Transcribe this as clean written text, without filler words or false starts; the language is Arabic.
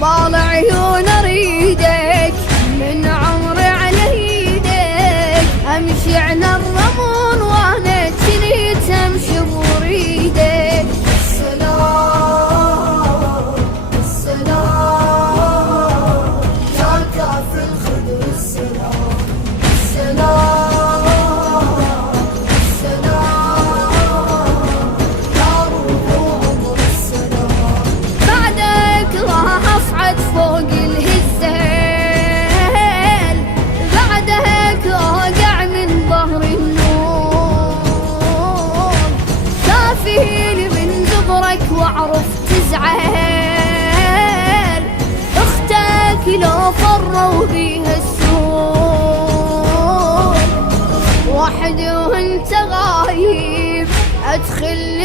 طبال عيون اريدك، من عمري على يدك، امشي على الرمون وانا جنيت امشي بريدك. السلام السلام يا كافي الخدر، السلام السلام السلام يا روح وعمر، السلام. بعدك راح اصعد فوق الهزال، بعدك اوقع من ظهر النور، كافيني من زبرك واعرف تزعل، اختك لو فروا بيها السوق، وحدي وانت غايب ادخل